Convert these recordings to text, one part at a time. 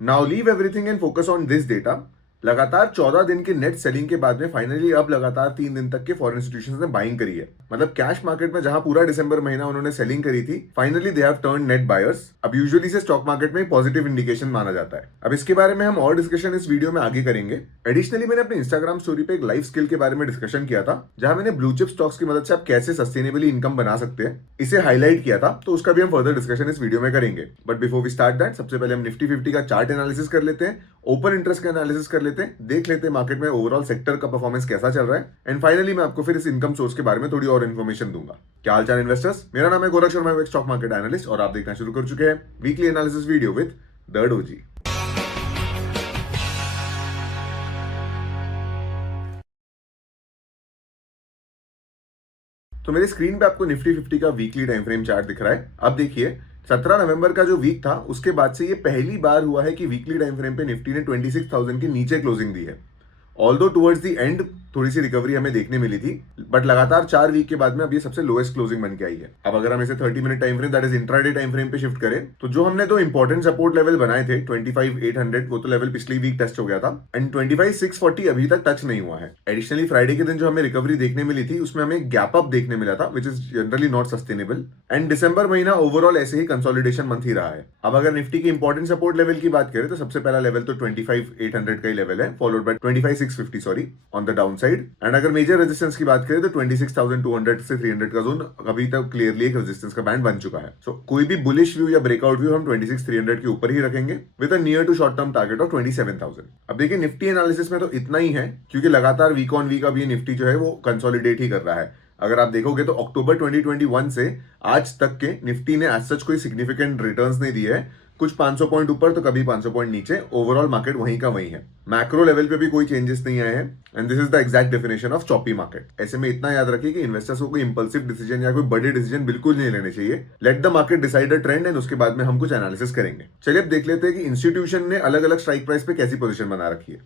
Now leave everything and focus on this data. लगातार 14 दिन की नेट सेलिंग के बाद में फाइनली अब लगातार 3 दिन तक के फॉरेन इंस्टीट्यूशंस ने बाइंग करी है। मतलब कैश मार्केट में जहां पूरा दिसंबर महीना उन्होंने सेलिंग करी थी, finally they have turn net buyers. अब यूजुअली से स्टॉक मार्केट में पॉजिटिव इंडिकेशन माना जाता है। अब इसके बारे में हम और डिस्कशन इस वीडियो में आगे करेंगे। एडिशनली मैंने अपने इंस्टाग्राम स्टोरी पे एक लाइफ स्किल के बारे में डिस्कशन किया था, जहां मैंने ब्लू चिप स्टॉक्स की मदद से आप कैसे सस्टेनेबली इनकम बना सकते हैं इसे हाईलाइट किया था, तो उसका भी हम फर्दर डिस्कशन इस वीडियो में करेंगे। But before we start that, सबसे पहले हम निफ्टी 50 का चार्ट एनालिसिस कर लेते हैं, ओपन इंटरेस्ट का एनालिसिस कर लेते हैं, देख लेते हैं मार्केट में ओवरऑल सेक्टर का परफॉर्मेंस कैसा चल रहा है, एंड फाइनली मैं आपको फिर इस इनकम सोर्स के बारे में थोड़ी और इन्फॉर्मेशन दूंगा। क्या हाल चाल इन्वेस्टर्स, मेरा नाम है गोरख शर्मा, मैं स्टॉक मार्केट एनालिस्ट, और आप देखना शुरू कर चुके हैं weekly analysis video with the doji. तो मेरी स्क्रीन पे आपको निफ्टी 50 का वीकली टाइम फ्रेम चार्ट दिख रहा है। अब देखिए 17 नवंबर का जो वीक था उसके बाद से ये पहली बार हुआ है कि वीकली टाइम फ्रेम पे निफ्टी ने 26,000 के नीचे क्लोजिंग दी है। ऑल्दो टुवर्ड्स द एंड थोड़ी सी रिकवरी हमें देखने मिली थी, बट लगातार 4 वीक के बाद में अब ये सबसे लोएस्ट क्लोजिंग बन के आई है। अब अगर हम इसे 30 minute time frame that is intraday time frame पे शिफ्ट करें, तो जो हमने दो इंपॉर्टेंट सपोर्ट लेवल बनाए थे 25,800, वो तो लेवल पिछली वीक टेस्ट हो गया था, एंड 25,640 अभी तक टच नहीं हुआ है। एडिशनली फ्राइडे के दिन जो हमें रिकवरी देखने मिली थी उसमें हमें गैप अप देखने मिला था, which is generally not sustainable, and दिसंबर महीना ओवरऑल ऐसे ही कंसोलिडेशन मंथ ही रहा है। अब अगर निफ्टी की इंपॉर्टेंट सपोर्ट लेवल की बात करें तो सबसे पहला लेवल तो 25,800 का ही लेवल है, followed by 25,650 sorry on the down side, and अगर मेजर रेजिस्टेंस की बात करें तो 26,200 से 300 का जोन अभी तक क्लियरली एक रेजिस्टेंस का बैंड बन चुका है। सो कोई भी बुलिश व्यू या ब्रेकआउट व्यू हम 26,300 के ऊपर ही रखेंगे with a near to short term target of 27,000। अब देखिए निफ्टी एनालिसिस में तो इतना ही है, क्योंकि लगातार वीक ऑन वीक अब ये निफ्टी जो है वो कंसोलिडेट ही कर रहा है। अगर आप देखोगे तो अक्टूबर 2021 से आज तक के निफ्टी ने एज सच कोई सिग्निफिकेंट रिटर्न्स नहीं दिए है, कुछ 500 पॉइंट ऊपर तो कभी 500 पॉइंट नीचे, ओवरऑल मार्केट वहीं का वहीं है। मैक्रो लेवल पे भी कोई चेंजेस नहीं आए हैं, and this is the exact definition of choppy market. ऐसे में इतना याद रखिए कि इन्वेस्टर्स को कोई इंपल्सिव डिसीजन या कोई बड़े डिसीजन बिल्कुल नहीं लेने चाहिए। Let the market decide a trend, and उसके बाद में हम कुछ एनालिसिस करेंगे। चलिए अब देख लेते हैं कि इंस्टीट्यूशन ने अलग अलग स्ट्राइक प्राइस पे कैसी पोजीशन बना रखी है।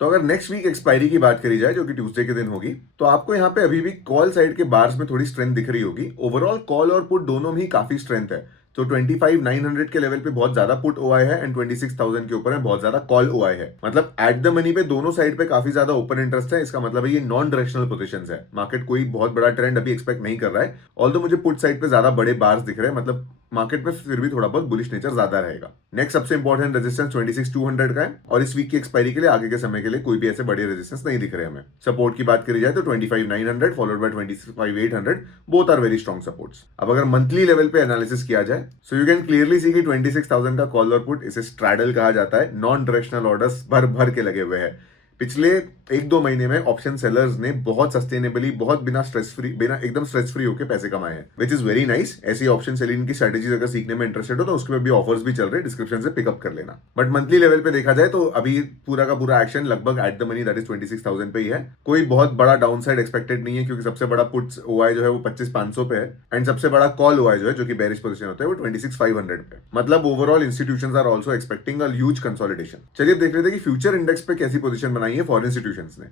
तो अगर नेक्स्ट वीक एक्सपायरी की बात करी जाए जो कि ट्यूसडे के दिन होगी, तो आपको यहाँ पे अभी भी कॉल साइड के बार्स में थोड़ी स्ट्रेंथ दिख रही होगी। ओवरऑल कॉल और पुट दोनों में ही काफी स्ट्रेंथ है। तो 25,900 के लेवल पे बहुत ज्यादा पुट ओआई है, एंड 26,000 के ऊपर में बहुत ज्यादा कॉल ओआई है। मतलब एट द मनी पे दोनों साइड पे काफी ज्यादा ओपन इंटरेस्ट है। इसका मतलब है ये नॉन डायरेक्शनल पोजीशंस है। मार्केट कोई बहुत बड़ा ट्रेंड अभी एक्सपेक्ट नहीं कर रहा है, ऑल्दो मुझे पुट साइड पे ज्यादा बड़े बार्स दिख रहे हैं। मतलब मार्केट में फिर भी थोड़ा बहुत बुलिश नेचर ज्यादा रहेगा। नेक्स्ट सबसे इंपॉर्टेंट रेजिस्टेंस 26,200 का है, और इस वीक की एक्सपायरी के लिए आगे के समय के लिए कोई भी ऐसे बड़े रेजिस्टेंस नहीं दिख रहे हमें। सपोर्ट की बात करी जाए तो 25,900 followed by 25,800, both are very strong supports. अब अगर मंथली लेवल पे एनालिसिस किया जाए, so you can clearly see कि 26,000 का कॉल और पुट, इसे स्ट्रैडल कहा जाता है। नॉन डायरेक्शनल ऑर्डर्स भर भर के लगे हुए हैं। पिछले 1-2 महीने में ऑप्शन सेलर्स ने बहुत सस्टेनेबली, बहुत बिना एकदम स्ट्रेस फ्री होकर पैसे कमाए हैं, विच इज वेरी नाइस। ऐसी ऑप्शन सेलिंग की स्ट्रेटेजीज अगर सीखने में इंटरेस्टेड हो तो उसके भी ऑफर्स भी चल रहे हैं, डिस्क्रिप्शन से पिकअप कर लेना। बट मंथली लेवल पे देखा जाए तो अभी पूरा का पूरा एक्शन लगभग at the money that is 26,000 पे ही है। कोई बहुत बड़ा डाउन साइड एक्सपेक्टेड नहीं है, क्योंकि सबसे बड़ा पुट्स ओआई जो है वो 25,500 पे है, एंड सबसे बड़ा कॉल ओआई जो है जो कि बेरिश पोजीशन होता है वो 26,500 पे। मतलब overall institutions are also expecting a huge consolidation. चलिए देख लेते हैं कि फ्यूचर इंडेक्स पे कैसी पोजीशन बनाई है फॉरेन इंस्टीट्यूशंस ने।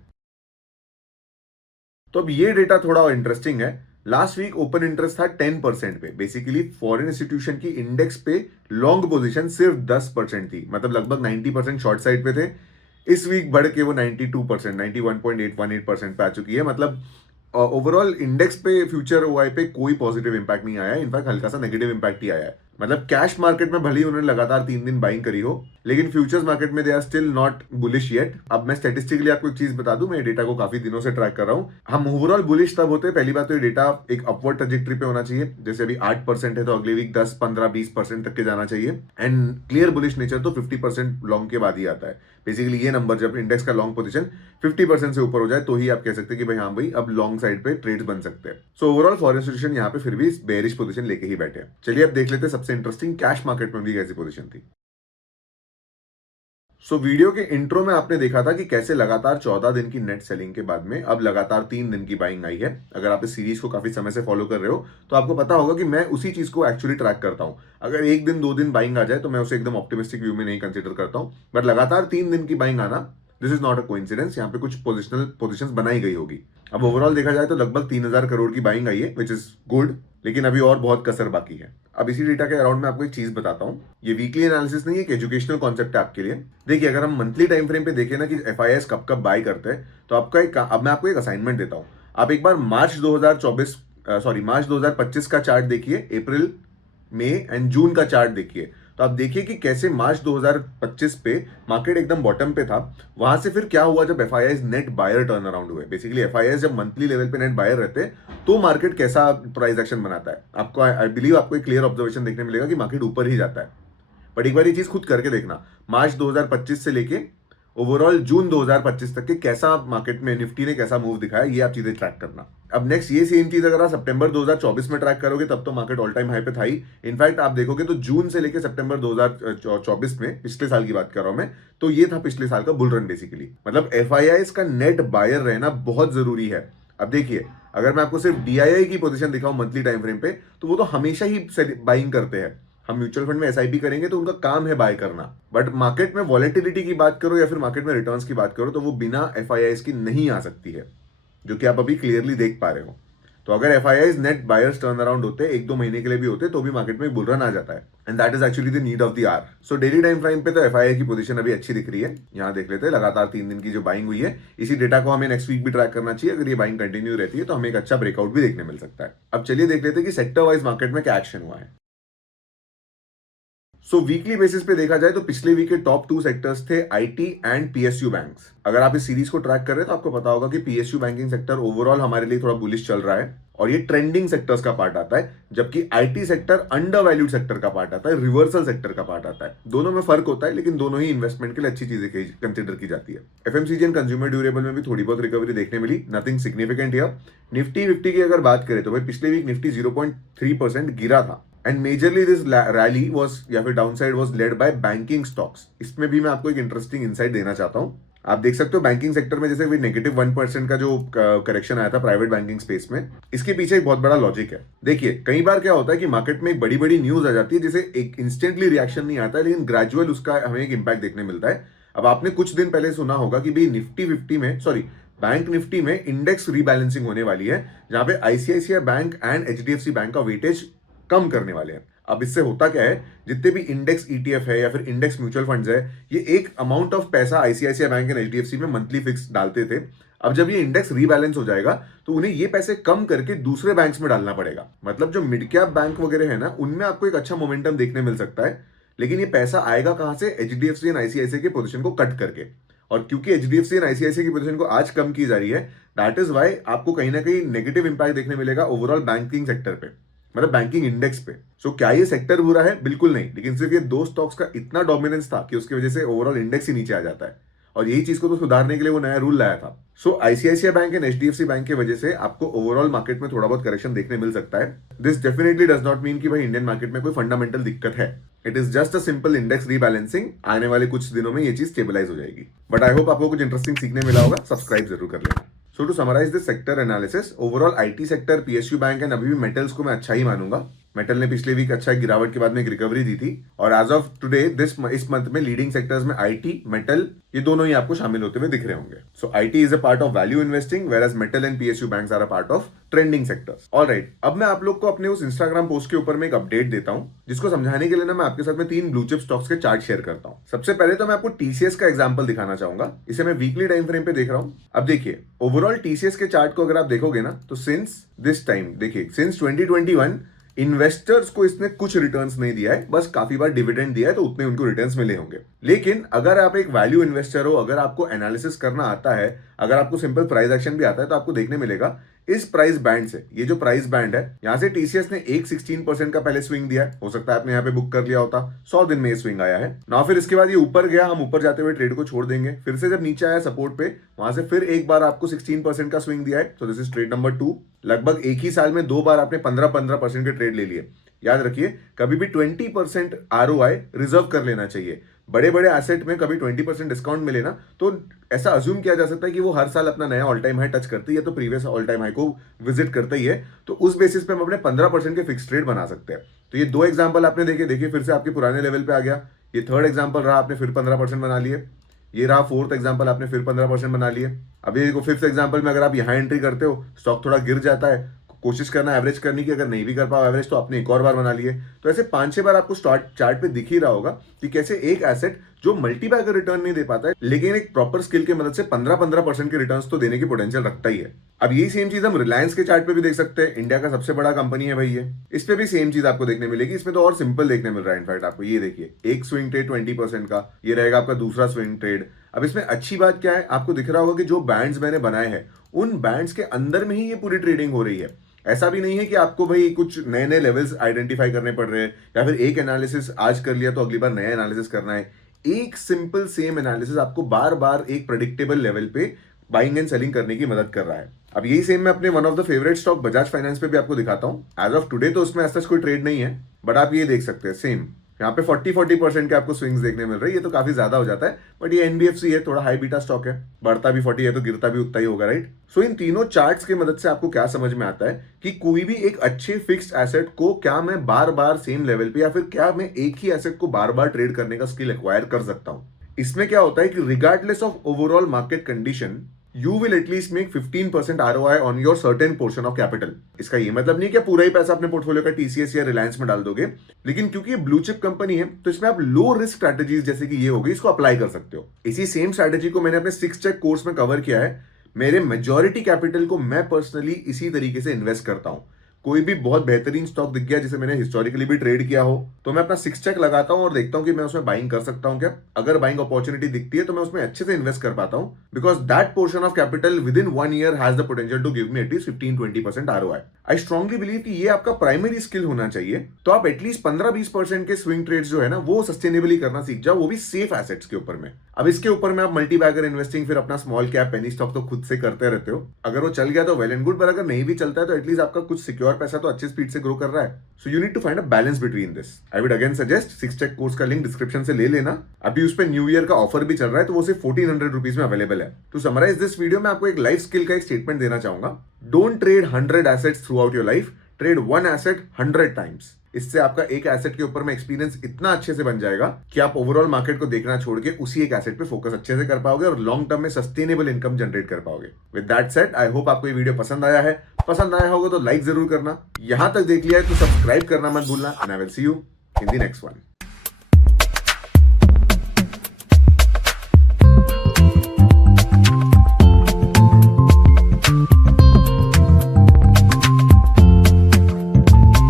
तो अब ये डेटा थोड़ा इंटरेस्टिंग है। लास्ट वीक ओपन इंटरेस्ट था 10% पे। बेसिकली फॉरेन इंस्टीट्यूशन की इंडेक्स पे लॉन्ग पोजीशन सिर्फ 10% थी, मतलब लगभग 90% शॉर्ट साइड पे थे। इस वीक बढ़ के वो 92%, 91.818% पे आ चुकी है। मतलब ओवरऑल इंडेक्स पे फ्यूचर ओआई पे कोई पॉजिटिव इंपैक्ट नहीं आया है, इनफैक्ट हल्का सा नेगेटिव इंपैक्ट ही आया है। मतलब कैश मार्केट में भले ही उन्होंने लगातार 3 दिन बाइंग करी हो, लेकिन फ्यूचर्स मार्केट में they are still not bullish yet. अब मैं स्टैटिस्टिकली आपको एक चीज बता दूं, मैं डेटा को काफी दिनों से ट्रैक कर रहा हूं। हम ओवरऑल बुलिश तब होते हैं, पहली बात तो ये डेटा एक अपवर्ड ट्रजेक्टरी पे होना चाहिए। जैसे अभी 8% है तो अगले वीक 10, 15, 20% तक के जाना चाहिए, एंड क्लियर बुलिश नेचर तो 50% लॉन्ग के बाद ही आता है। बेसिकली ये नंबर जब इंडेक्स का लॉन्ग पोजीशन 50% से ऊपर हो जाए तो ही आप कह सकते हैं कि भाई हाँ भाई अब लॉन्ग साइड पे ट्रेड्स बन सकते हैं। सो ओवरऑल फॉरेन इंस्टीट्यूशन यहाँ पे फिर भी बेरिश पोजीशन लेके ही बैठे हैं। चलिए अब देख लेते हैं सबसे इंटरेस्टिंग कैश मार्केट में भी कैसी पोजीशन थी। वीडियो के इंट्रो में आपने देखा था कि कैसे लगातार 14 दिन की नेट सेलिंग के बाद में अब लगातार 3 दिन की बाइंग आई है। अगर आप इस सीरीज को काफी समय से फॉलो कर रहे हो तो आपको पता होगा कि मैं उसी चीज को एक्चुअली ट्रैक करता हूं। अगर 1 दिन 2 दिन बाइंग आ जाए तो मैं उसे एकदम ऑप्टिमिस्टिक व्यू में नहीं कंसिडर करता हूं, बट लगातार 3 दिन की बाइंग आना, this is not a coincidence. यहाँ पे कुछ पोजिशंस बनाई गई होगी। अब ओवरऑल देखा जाए तो लगभग 3,000 करोड़ की बाइंग आई है, विच इज गुड। लेकिन अभी और बहुत कसर बाकी है। अब इसी डेटा के अराउंड मैं आपको एक चीज बताता हूँ, ये वीकली एनालिसिस नहीं है, एक एजुकेशनल कॉन्सेप्ट है आपके लिए। देखिए, अगर हम मंथली टाइम फ्रेम पे देखें ना कि एफआईआईस कब कब बाय करते हैं, तो आपका एक अब मैं आपको एक असाइनमेंट देता हूँ। आप एक बार मार्च 2025 का चार्ट देखिए, अप्रैल, मई एंड जून का चार्ट देखिए। तो आप देखिए कि कैसे मार्च 2025 पे मार्केट एकदम बॉटम पे था, वहां से फिर क्या हुआ जब FIIs net buyer turn around हुए। बेसिकली एफआईआईस जब मंथली लेवल पे नेट बायर रहते हैं तो मार्केट कैसा प्राइस एक्शन बनाता है। आपको आई बिलीव आपको एक क्लियर ऑब्जर्वेशन देखने मिलेगा कि मार्केट ऊपर ही जाता है। बट एक बार ये चीज खुद करके देखना, मार्च 2025 से लेके ओवरऑल जून 2025 तक के कैसा मार्केट में निफ्टी ने कैसा मूव दिखाया, ये आप चीजें ट्रैक करना। अब नेक्स्ट ये सेम चीज अगर आप सितंबर 2024 में ट्रैक करोगे तब तो मार्केट ऑल टाइम हाई पे था ही। इनफैक्ट आप देखोगे तो जून से लेके सितंबर 2024 में, पिछले साल की बात कर रहा हूं मैं, तो ये था पिछले साल का बुल रन बेसिकली। मतलब एफआईआईस का नेट बायर रहना बहुत जरूरी है। अब देखिए, अगर मैं आपको सिर्फ डीआईआई की पोजीशन दिखाऊं मंथली टाइम फ्रेम पे, तो वो तो हमेशा ही बाइंग करते हैं। हम म्यूचुअल फंड में एसआईपी करेंगे तो उनका काम है बाय करना। बट मार्केट में वॉलेटिलिटी की बात करो या फिर मार्केट में रिटर्न्स की बात करो, तो वो बिना एफआईआईस की नहीं आ सकती है, जो कि आप अभी क्लियरली देख पा रहे हो। तो अगर FIIs net buyers turn around होते, एक दो महीने के लिए भी होते, तो भी मार्केट में बुल रन आ जाता है। And that is actually the need of the hour. So daily time frame पे तो एफआईआई की पोजीशन अभी अच्छी दिख रही है। यहाँ देख लेते हैं लगातार 3 दिन की जो बाइंग हुई है, इसी डेटा को हमें नेक्स्ट वीक भी ट्रैक करना चाहिए। अगर ये बाइंग कंटिन्यू रहती है तो हमें एक अच्छा ब्रेकआउट भी देखने मिल सकता है। अब चलिए देख लेते हैं कि सेक्टर वाइज मार्केट में क्या एक्शन हुआ है। सो वीकली बेसिस पे देखा जाए तो पिछले वीक के टॉप 2 सेक्टर्स थे आईटी एंड पीएसयू बैंक्स। अगर आप इस सीरीज को ट्रैक कर रहे हैं तो आपको पता होगा कि पीएसयू बैंकिंग सेक्टर ओवरऑल हमारे लिए थोड़ा बुलिश चल रहा है और ये ट्रेंडिंग सेक्टर्स का पार्ट आता है, जबकि IT sector under valued sector का पार्ट आता है, रिवर्सल सेक्टर का पार्ट आता है। दोनों में फर्क होता है, लेकिन दोनों ही इन्वेस्टमेंट के लिए अच्छी चीजें कंसिडर की जाती है। एफएमसीजी एंड कंज्यूमर ड्यूरेबल में भी थोड़ी बहुत रिकवरी देखने मिली, नथिंग सिग्निफिकेंट हियर। निफ्टी 50 की अगर बात करें तो भाई पिछले वीक निफ्टी 0.3% गिरा था। And majorly this rally was या फिर downside was led by banking stocks. इसमें भी मैं आपको एक इंटरेस्टिंग इनसाइट देना चाहता हूं। आप देख सकते हो बैंकिंग सेक्टर में जैसे -1% का जो करेक्शन आया था प्राइवेट बैंकिंग स्पेस में, इसके पीछे एक बहुत बड़ा लॉजिक है। देखिए, कई बार क्या होता है कि मार्केट में एक बड़ी बड़ी न्यूज आ जाती है, जिसे एक इंस्टेंटली रिएक्शन नहीं आता है, लेकिन ग्रेजुअल उसका हमें एक इंपैक्ट देखने मिलता है। अब आपने कुछ दिन पहले सुना होगा कि भाई निफ्टी 50 में, सॉरी, बैंक निफ्टी में इंडेक्स रीबैलेंसिंग होने वाली है, जहां पे ICICI bank and HDFC bank का वेटेज कम करने वाले हैं। अब इससे होता क्या है, जितने भी इंडेक्स ईटीएफ है या फिर इंडेक्स म्यूचुअल फंड्स है, ये एक अमाउंट ऑफ पैसा आईसीआईसीआई बैंक एंड एचडीएफसी में मंथली फिक्स डालते थे। अब जब ये इंडेक्स रीबैलेंस हो जाएगा तो उन्हें ये पैसे कम करके दूसरे बैंक्स में डालना पड़ेगा। मतलब जो मिड कैप बैंक वगैरह है ना, उनमें आपको एक अच्छा मोमेंटम देखने मिल सकता है। लेकिन ये पैसा आएगा कहां से? एचडीएफसी एंड आईसीआईसीआई की पोजीशन को कट करके। और क्योंकि एचडीएफसी एंड आईसीआईसीआई की पोजीशन को आज कम की जा रही है, दैट इज वाई आपको कहीं ना कहीं नेगेटिव इंपैक्ट देखने मिलेगा ओवरऑल बैंकिंग सेक्टर पे, मतलब बैंकिंग इंडेक्स पे। सो क्या ये सेक्टर बुरा है? बिल्कुल नहीं, लेकिन सिर्फ ये दो स्टॉक्स का इतना डोमिनेंस था कि उसकी वजह से ओवरऑल इंडेक्स ही नीचे आ जाता है। और यही चीज को तो सुधारने के लिए वो नया रूल लाया था। So ICICI bank and HDFC bank की वजह से आपको ओवरऑल मार्केट में थोड़ा बहुत करेक्शन देखने मिल सकता है। This definitely does not mean कि भाई इंडियन मार्केट में कोई फंडामेंटल दिक्कत है। It is just a simple index rebalancing. आने वाले कुछ दिनों में ये चीज स्टेबलाइज हो जाएगी। बट आई होप आपको कुछ इंटरेस्टिंग सीखने मिला होगा। सब्सक्राइब जरूर कर लेना। So to summarise this sector analysis, overall IT sector, PSU bank and अभी भी मेटल्स को मैं अच्छा ही मानूंगा। मेटल ने पिछले वीक अच्छा गिरावट के बाद में एक रिकवरी दी थी, और एज ऑफ टुडे इस मंथ में लीडिंग सेक्टर्स में आईटी, मेटल, ये दोनों ही आपको शामिल होते हुए दिख रहे होंगे। So IT is a part of value investing, where as metal and PSU banks are a part of trending sectors. Alright, अब मैं आप लोग को अपने उस इंस्टाग्राम पोस्ट के ऊपर में एक अपडेट देता हूं, जिसको समझाने के लिए ना मैं आपके साथ में 3 ब्लू चिप स्टॉक्स के चार्ट शेयर करता हूं। सबसे पहले तो मैं आपको टीसीएस का एग्जांपल दिखाना चाहूंगा। इसे मैं वीकली टाइम फ्रेम पे देख रहा हूं। अब देखिए, ओवरऑल टीसीएस के चार्ट को अगर आप देखोगे ना, तो सिंस दिस टाइम, देखिए सिंस 2021 इन्वेस्टर्स को इसने कुछ रिटर्न्स नहीं दिया है, बस काफी बार डिविडेंड दिया है, तो उतने उनको रिटर्न्स मिले होंगे। लेकिन अगर आप एक वैल्यू इन्वेस्टर हो, अगर आपको एनालिसिस करना आता है, अगर आपको सिंपल प्राइस एक्शन भी आता है, तो आपको देखने मिलेगा इस प्राइस बैंड से, ये जो प्राइस बैंड है, यहां से टीसीएस ने एक 16% का पहले स्विंग दिया है। हो सकता है आपने यहाँ पे बुक कर लिया होता, 100 दिन में ये स्विंग आया है ना। फिर इसके बाद ये ऊपर गया, हम ऊपर जाते हुए ट्रेड को छोड़ देंगे। फिर से जब नीचे आया सपोर्ट पे, वहां से फिर एक बार आपको 16% का स्विंग दिया है। तो दिस इज ट्रेड नंबर 2। लगभग एक ही साल में 2 बार आपने 15% के ट्रेड ले लिए। याद रखिए, कभी भी 20% आरओआई रिजर्व कर लेना चाहिए। बड़े बड़े एसेट में कभी 20% डिस्काउंट मिले ना, तो ऐसा अज्यूम किया जा सकता है कि वो हर साल अपना नया ऑल टाइम हाई टच करती है, तो प्रीवियस ऑल टाइम हाई को विजिट करता ही है। तो उस बेसिस पे हम अपने 15% के फिक्स ट्रेड बना सकते हैं। तो ये 2 एग्जांपल आपने देखे, देखिए फिर से आपके पुराने लेवल पे आ गया। ये 3rd एग्जांपल रहा, आपने फिर 15% बना लिए। ये रहा 4th एग्जांपल, आपने फिर 15% बना लिए। अब ये 5th एग्जांपल में अगर आप यहाँ एंट्री करते हो, स्टॉक थोड़ा गिर जाता है, कोशिश करना एवरेज करने की, अगर नहीं भी कर पाओ एवरेज तो आपने एक और बार बना लिए। तो ऐसे 5-6 बार आपको चार्ट पे दिख ही रहा होगा कि कैसे एक एसेट जो मल्टीबैगर रिटर्न नहीं दे पाता है, लेकिन एक प्रॉपर स्किल की मदद से 15% के रिटर्न्स तो देने की पोटेंशियल रखता ही है। अब यही सेम चीज हम रिलायंस के चार्ट पे भी देख सकते हैं। इंडिया का सबसे बड़ा कंपनी है भाई ये। इस पे भी सेम चीज आपको देखने मिलेगी। इसमें तो और सिंपल देखने मिल रहा है। इनफैक्ट आपको ये देखिए, एक स्विंग ट्रेड 20% का, ये रहेगा आपका दूसरा स्विंग ट्रेड। अब इसमें अच्छी बात क्या है, आपको दिख रहा होगा कि जो बैंड्स मैंने बनाए हैं उन बैंड्स के अंदर में ही ये पूरी ट्रेडिंग हो रही है। ऐसा भी नहीं है कि आपको भाई कुछ नए नए लेवल्स आइडेंटिफाई करने पड़ रहे हैं, या फिर एक एनालिसिस आज कर लिया तो अगली बार नया एनालिसिस करना है। एक सिंपल सेम एनालिसिस आपको बार बार एक प्रेडिक्टेबल लेवल पे बाइंग एंड सेलिंग करने की मदद कर रहा है। अब यही सेम मैं अपने one of the favourite stock Bajaj finance पे भी आपको दिखाता हूं। एज ऑफ टुडे तो उसमें ऐसा कोई ट्रेड नहीं है, बट आप ये देख सकते हैं सेम यहाँ पे 40% के आपको स्विंग्स देखने मिल रहे हैं। ये तो काफी ज्यादा हो जाता है, बट ये एनबीएफसी है, थोड़ा हाई बीटा स्टॉक है, बढ़ता भी 40 है तो गिरता भी उतना ही होगा, राइट। सो इन तीनों चार्ट्स की मदद से आपको क्या समझ में आता है कि कोई भी एक अच्छे फिक्स्ड एसेट को क्या मैं बार बार सेम लेवल पे, या फिर क्या मैं एक ही एसेट को बार बार ट्रेड करने का स्किल एक्वायर कर सकता हूं। इसमें क्या होता है कि regardless of overall market condition you will at least make 15% ROI on your certain portion of capital। इसका ये मतलब नहीं कि पूरा ही पैसा अपने पोर्टफोलियो का टीसीएस या रिलायंस में डाल दोगे, लेकिन क्योंकि ये ब्लू चिप कंपनी है तो इसमें आप लो रिस्क स्ट्रैटेजीज जैसे कि ये होगी इसको अप्लाई कर सकते हो। इसी सेम स्ट्रैटेजी को मैंने अपने 6 चेक कोर्स में कवर किया है। मेरे मेजॉरिटी कैपिटल को मैं पर्सनली इसी तरीके से इन्वेस्ट करता हूं। कोई भी बहुत बेहतरीन स्टॉक दिख गया जिसे मैंने हिस्टोरिकली भी ट्रेड किया हो, तो मैं अपना 6 चेक लगाता हूं और देखता हूं कि मैं उसमें बाइंग कर सकता हूं क्या। अगर बाइंग अपॉर्चुनिटी दिखती है तो मैं उसमें अच्छे से इन्वेस्ट कर पाता हूं, because that portion of capital within 1 year has the potential to give me at least 15-20% ROI। I strongly believe कि ये आपका प्राइमरी स्किल होना चाहिए। तो आप एटलीस्ट 15-20% के स्विंग ट्रेड्स जो है ना वो सस्टेनेबली करना सीख जाओ, वो भी सेफ एसेट्स के ऊपर में। अब इसके ऊपर में आप मल्टी बैगर इन्वेस्टिंग, फिर अपना स्मॉल कैप पेनी स्टॉक तो खुद से करते रहते हो। अगर वो चल गया तो वेल एंड गुड, पर अगर नहीं भी चलता है तो एटलीस्ट आपका कुछ सिक्योर पैसा तो अच्छे स्पीड से ग्रो कर रहा है। So you need to find a balance between this. I would again suggest 6 check course का लिंक डिस्क्रिप्शन से ले लेना। अभी उस पर न्यू ईयर का ऑफर भी चल रहा है, तो वो सिर्फ 1400 रुपीज में अवेलेबल है। टू समराइज दिस वीडियो, मैं आपको एक लाइफ स्किल का एक स्टेटमेंट देना चाहूंगा। Don't trade 100 assets through out your life, trade 1 asset 100 times. इससे आपका एक एसेट के ऊपर में एक्सपीरियंस इतना अच्छे से बन जाएगा कि आप ओवरऑल मार्केट को देखना छोड़ के उसी एक एसेट पे फोकस अच्छे से कर पाओगे और लॉन्ग टर्म में सस्टेनेबल इनकम जनरेट कर पाओगे। With that said, I hope आपको ये वीडियो पसंद आया है। पसंद आया होगा तो लाइक जरूर करना, यहां तक देख लिया है तो सब्सक्राइब करना मत भूलना। And I will see you in the next one.